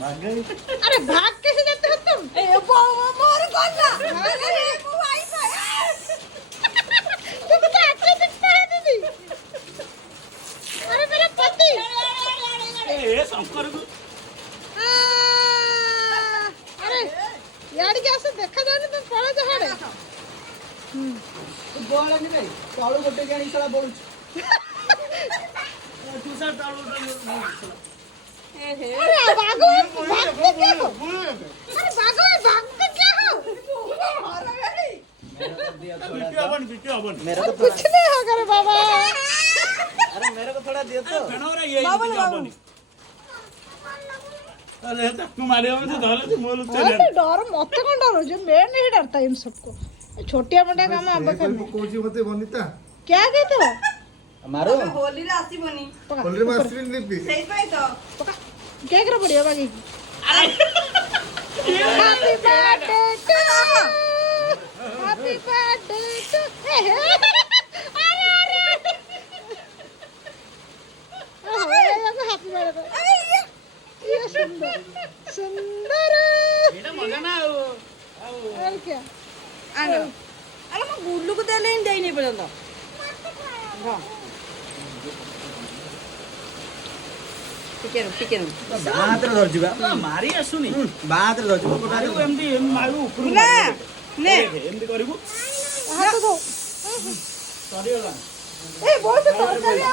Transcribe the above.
भाग गई। अरे भाग कैसे जाते हो तुम? मोर गला अरे वो वाईफाई तुम तो अच्छे दिखते हैं दीदी। अरे मेरा पति। ए शंकर को आ, अरे यार क्या से देखा जाने तुम पड़ा जहाड़े। बोला नहीं भाई तळू गोटे जानी सला बोलु तू सर ताळू अरे भागो भागते क्या हो? अरे भागो भागते क्या हो? बिट्टू बन मेरा अरे तो कुछ नहीं होगा रे बाबा। अरे मेरे को थोड़ा दे तो बनवरा ये बनी अरे तक मारे हम तो धरे थे मोल चले अरे डरो मत कौन डरो जो मैं नहीं डरता इन सबको। छोटिया मोटा काम अब करने कोची मते बनिता क्या कहते हो? मारो होली रे आसीबनी होली में आइसक्रीम देबी सेई पाई तो केक रे बढ़िया बाकी। Happy birthday to happy birthday to. अरे अरे हैप्पी बर्थडे। ये सुंदर सुंदर। एटा मजा ना और क्या? आनो अरे म गुल्लू को देले इन देई नहीं पर्यंत हां टिके बात्र धर जिबा मारी आसुनी बात्र धर जिबा कोठारे मारू एमदी मारू ऊपर ना ने एमदी करिवु हाथ दो। सरियो ए बहुत तरकारी आ